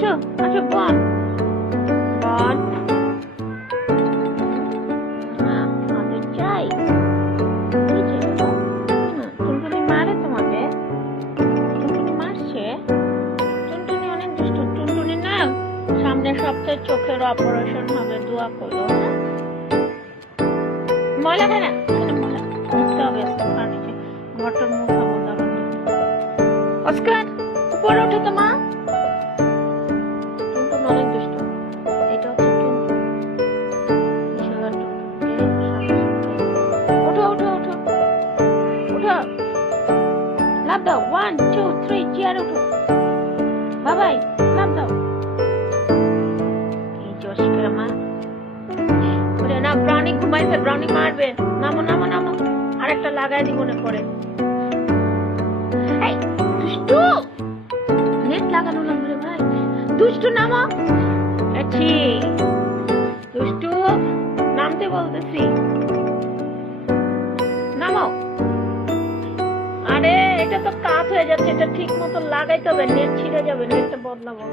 আসো আসো বন বন আমাদের চাই টুনটুনি মারে তোমাকে টুনটুনি মারছে টুনটুনি অনেক দুষ্ট টুনটুনি না সামনের সপ্তাহে চোখের অপারেশন হবে দোয়া করো ময়লা খায় না ময়লা মুছতে হবে ঘরটার মুছাবো দাঁড়ানো অস্কার উপরে ওঠো তো মা টুনটুন অনেক দুষ্ট এটা হচ্ছে ওঠো ওঠো ওঠো ওঠো লাভ দাও 1 2 3 চেয়ার ওঠো বাবাই লাভ দাও এই জশিকা মা ওরে না ব্রাউনি ঘুমাইছে ব্রাউনি মারবে নামো নামো নামো আরেকটা লাগাই দিব মনে পড়ে এই দুষ্টু নেট লাগানো লাগবে ভাই দুষ্টু নামো আছি দুষ্টু নামতে বলতেছি নামো আরে এটা তো কাজ হয়ে যাচ্ছে এটা ঠিক মতো লাগাইতে হবে নেট ছিঁড়ে যাবে নেটটা বদলাবো